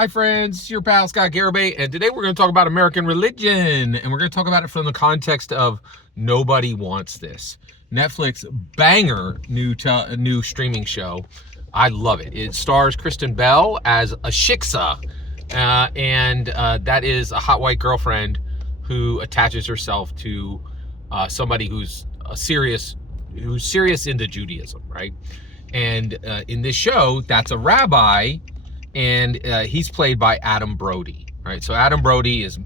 Hi friends, it's your pal Scott Garibay, and today we're going to talk about American religion, and we're going to talk about it from the context of Nobody Wants This. Netflix banger new streaming show. I love it. It stars Kristen Bell as a shiksa, and that is a hot white girlfriend who attaches herself to somebody who's serious into Judaism, right? And in this show, that's a rabbi. And he's played by Adam Brody, right? So Adam Brody is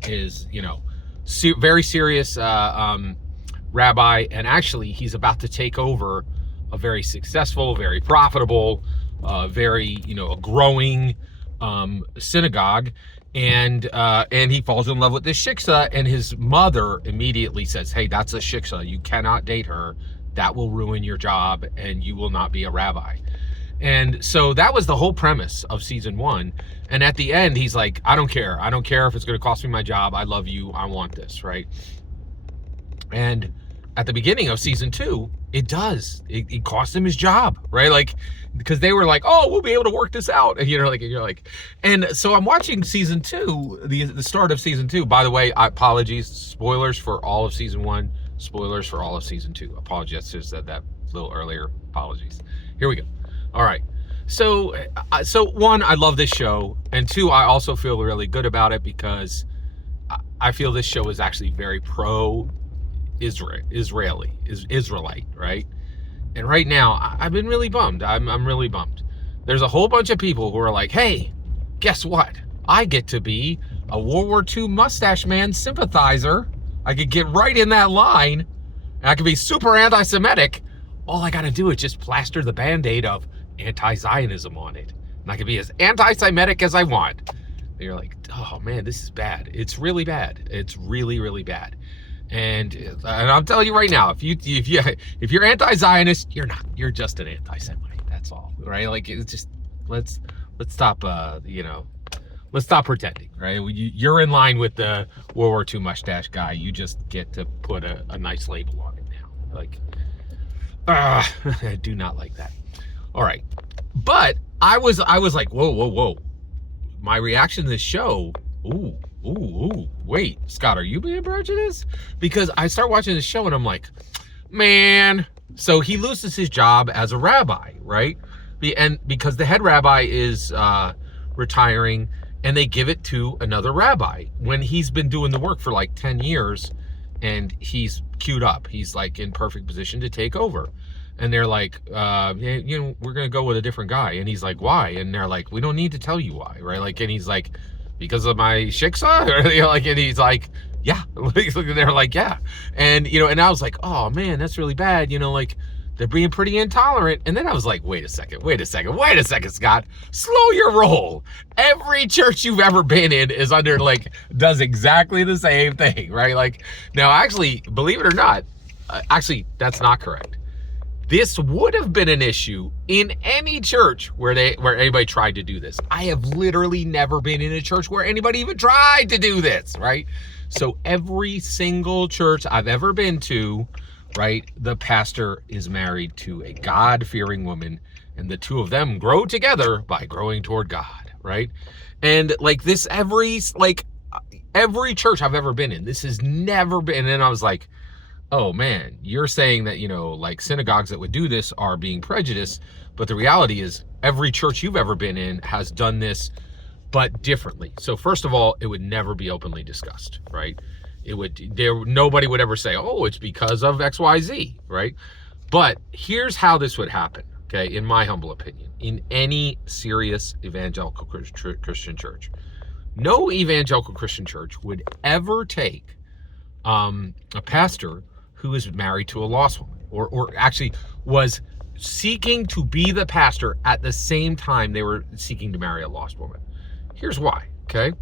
very serious rabbi, and actually he's about to take over a very successful, very profitable, very a growing synagogue, and he falls in love with this shiksa, and his mother immediately says, "Hey, that's a shiksa. You cannot date her. That will ruin your job, and you will not be a rabbi." And so that was the whole premise of season 1. And at the end, he's like, I don't care if it's going to cost me my job. I love you. I want this, right? And at the beginning of season 2, it does. It cost him his job, right? Like, because they were like, oh, we'll be able to work this out. And you're like, and so I'm watching season 2, the start of season 2. By the way, apologies, spoilers for all of season 1, spoilers for all of season 2. Apologies, I should have said that a little earlier. Apologies. Here we go. All right. So 1, I love this show. And 2, I also feel really good about it because I feel this show is actually very Israelite, right? And right now, I've been really bummed. I'm really bummed. There's a whole bunch of people who are like, hey, guess what? I get to be a World War II mustache man sympathizer. I could get right in that line. And I could be super anti-Semitic. All I got to do is just plaster the Band-Aid of anti-Zionism on it, and I can be as anti-Semitic as I want. And you're like, oh man, this is bad. It's really bad. It's really, really bad. And I'm telling you right now, if you're anti-Zionist, you're not. You're just an anti-Semite. That's all, right? Like, it's just let's stop. Let's stop pretending, right? You're in line with the World War II mustache guy. You just get to put a nice label on it now. Like, I do not like that. All right. But I was like, whoa. My reaction to this show, wait, Scott, are you being prejudiced? Because I start watching this show and I'm like, man. So he loses his job as a rabbi, right? And because the head rabbi is retiring, and they give it to another rabbi when he's been doing the work for like 10 years and he's queued up. He's like in perfect position to take over. And they're like, we're going to go with a different guy. And he's like, why? And they're like, we don't need to tell you why, right? Like, and he's like, because of my shiksa? And he's like, yeah. And they're like, yeah. And, and I was like, oh man, that's really bad. Like, they're being pretty intolerant. And then I was like, wait a second, Scott, slow your roll. Every church you've ever been in is does exactly the same thing, right? Like, now actually, believe it or not, that's not correct. This would have been an issue in any church where anybody tried to do this. I have literally never been in a church where anybody even tried to do this, right? So every single church I've ever been to, right, the pastor is married to a God-fearing woman, and the two of them grow together by growing toward God, right? And like this, every church I've ever been in, this has never been. And then I was like, oh man, you're saying that, like synagogues that would do this are being prejudiced. But the reality is every church you've ever been in has done this, but differently. So first of all, it would never be openly discussed, right? Nobody would ever say, oh, it's because of XYZ, right? But here's how this would happen, okay? In my humble opinion, in any serious evangelical Christian church, no evangelical Christian church would ever take a pastor who is married to a lost woman, or actually was seeking to be the pastor at the same time they were seeking to marry a lost woman. Here's why, okay?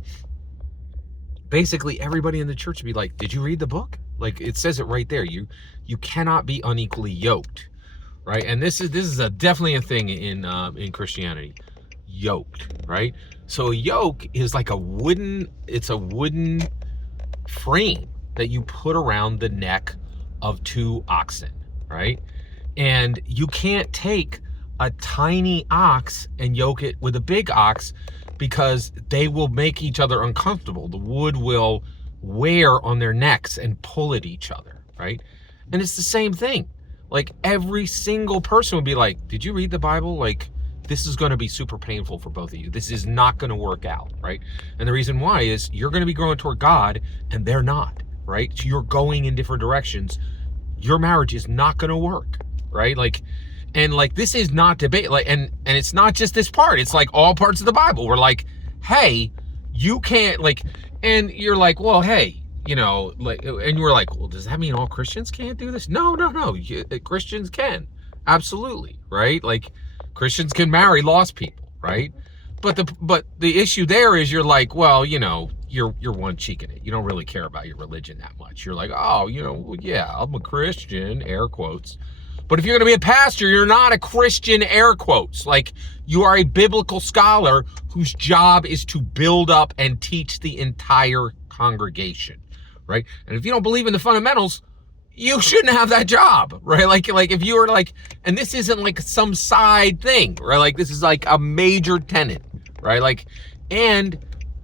Basically, everybody in the church would be like, did you read the book? Like, it says it right there. You cannot be unequally yoked, right? And this is definitely a thing in Christianity. Yoked, right? So a yoke is like a wooden frame that you put around the neck of 2 oxen, right? And you can't take a tiny ox and yoke it with a big ox, because they will make each other uncomfortable. The wood will wear on their necks and pull at each other, right? And it's the same thing. Like, every single person would be like, did you read the Bible? Like, this is going to be super painful for both of you. This is not going to work out, right? And the reason why is you're going to be growing toward God and they're not, right? So you're going in different directions. Your marriage is not going to work, right? Like, and like, this is not debate. Like, and it's not just this part. It's like all parts of the Bible. We're like, hey, you can't, like, and you're like, well, hey, you know, like, and we're like, well, does that mean all Christians can't do this? No. Christians can, absolutely, right? Like, Christians can marry lost people, right? But the issue there is you're like, well, you know, you're one cheek in it. You don't really care about your religion that much. You're like, oh, you know, well, yeah, I'm a Christian, air quotes. But if you're going to be a pastor, you're not a Christian, air quotes. Like, you are a biblical scholar whose job is to build up and teach the entire congregation, right? And if you don't believe in the fundamentals, you shouldn't have that job, right? Like if you were like, and this isn't like some side thing, right? Like, this is like a major tenet, right? Like, and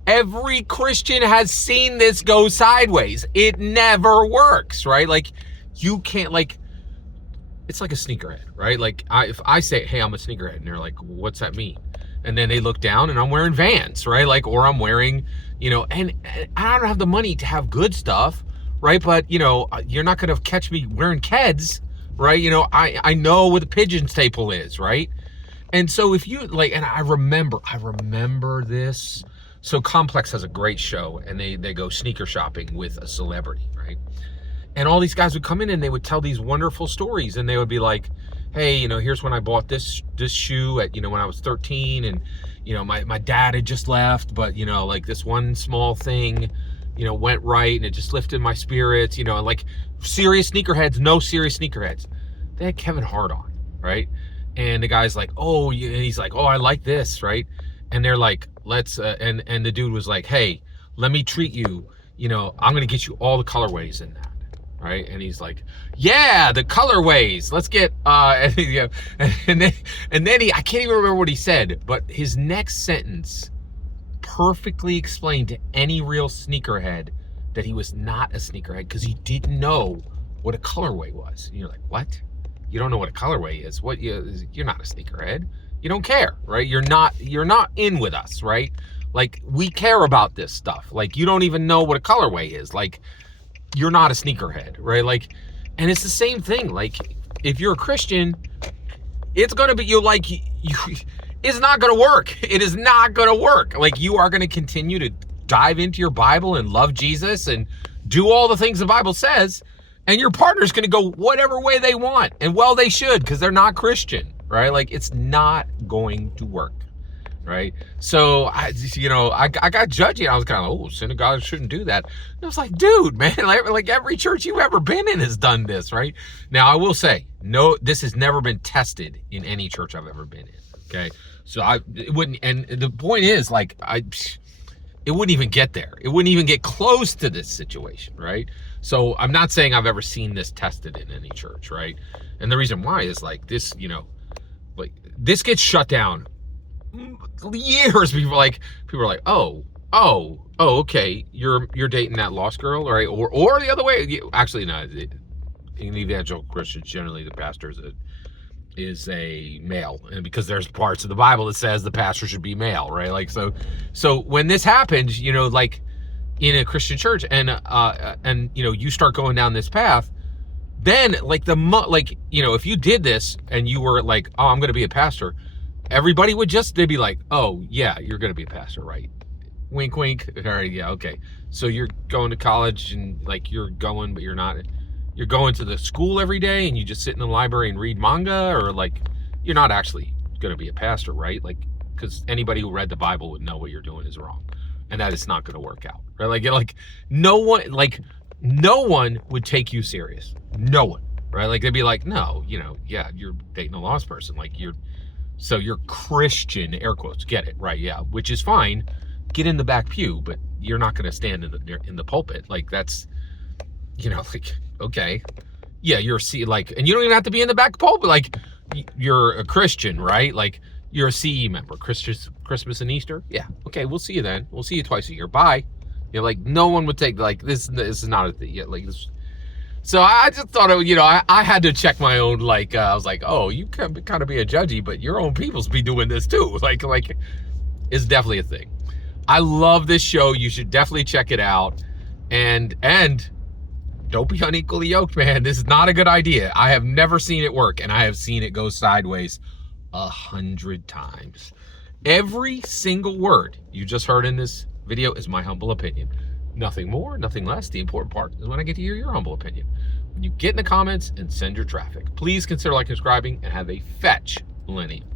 every Christian has seen this go sideways. It never works, right? Like, you can't, like, it's like a sneakerhead, right? Like, if I say, hey, I'm a sneakerhead, and they're like, what's that mean? And then they look down and I'm wearing Vans, right? Like, or I'm wearing, you know, and I don't have the money to have good stuff, right? But, you know, you're not going to catch me wearing Keds, right? You know, I know what the pigeon staple is, right? And so if you, like, and I remember this. So Complex has a great show, and they go sneaker shopping with a celebrity, right? And all these guys would come in and they would tell these wonderful stories, and they would be like, hey, you know, here's when I bought this shoe at, you know, when I was 13, and, you know, my dad had just left, but, you know, like, this one small thing, you know, went right, and it just lifted my spirits, you know, and like, serious sneakerheads, no serious sneakerheads. They had Kevin Hart on, right? And the guy's like, oh, and he's like, oh, I like this, right? And they're like, let's, and the dude was like, hey, let me treat you, you know, I'm going to get you all the colorways in that. Right? And he's like, yeah, the colorways, let's get, and, you know, and then he, I can't even remember what he said, but his next sentence perfectly explained to any real sneakerhead that he was not a sneakerhead, because he didn't know what a colorway was. And you're like, what? You don't know what a colorway is? What? You're not a sneakerhead. You don't care, right? You're not in with us, right? Like, we care about this stuff. Like, you don't even know what a colorway is. Like, you're not a sneakerhead, right? Like, and it's the same thing. Like, if you're a Christian, it's going to be, it's not going to work. It is not going to work. Like, you are going to continue to dive into your Bible and love Jesus and do all the things the Bible says, and your partner's going to go whatever way they want. And well, they should, because they're not Christian, right? Like, it's not going to work. Right. So I got judgy. I was kind of, synagogues shouldn't do that. And I was like, dude, man, like every church you've ever been in has done this. Right. Now, I will say, no, this has never been tested in any church I've ever been in. Okay. So it wouldn't. And the point is, like, it wouldn't even get there. It wouldn't even get close to this situation. Right. So I'm not saying I've ever seen this tested in any church. Right. And the reason why is, like, this, you know, like, this gets shut down years before. Like, people are like, oh, okay, you're dating that lost girl, right? Or the other way. Actually, no. In evangelical Christians, generally the pastor is a male, and because there's parts of the Bible that says the pastor should be male, right? Like, so when this happens, you know, like, in a Christian church, and you know, you start going down this path, then, like, you know, if you did this and you were like, oh, I'm going to be a pastor, everybody they'd be like, oh, yeah, you're going to be a pastor, right? Wink, wink. All right, yeah, okay. So you're going to college, and, like, you're going, but you're not. You're going to the school every day, and you just sit in the library and read manga, or, like, you're not actually going to be a pastor, right? Like, because anybody who read the Bible would know what you're doing is wrong, and that it's not going to work out, right? Like no one would take you serious. No one, right? Like, they'd be like, no, you know, yeah, you're dating a lost person. Like, so you're Christian, air quotes, get it, right? Yeah, which is fine. Get in the back pew, but you're not going to stand in the pulpit. Like, that's, you know, like, okay, yeah, and you don't even have to be in the back pulpit. Like, you're a Christian, right? Like, You're a CE member. Christmas and Easter? Yeah. Okay, we'll see you then. We'll see you twice a year. Bye. You know, like, no one would take, like, this is not a thing yet. Like, this. So I just thought, you know, I had to check my own, like, I was like, oh, you can kind of be a judgy, but your own people's be doing this too. Like, it's definitely a thing. I love this show. You should definitely check it out. And don't be unequally yoked, man. This is not a good idea. I have never seen it work, and I have seen it go sideways 100 times. Every single word you just heard in this video is my humble opinion. Nothing more, nothing less. The important part is when I get to hear your humble opinion. When you get in the comments and send your traffic. Please consider liking, subscribing, and have a fetch millennium.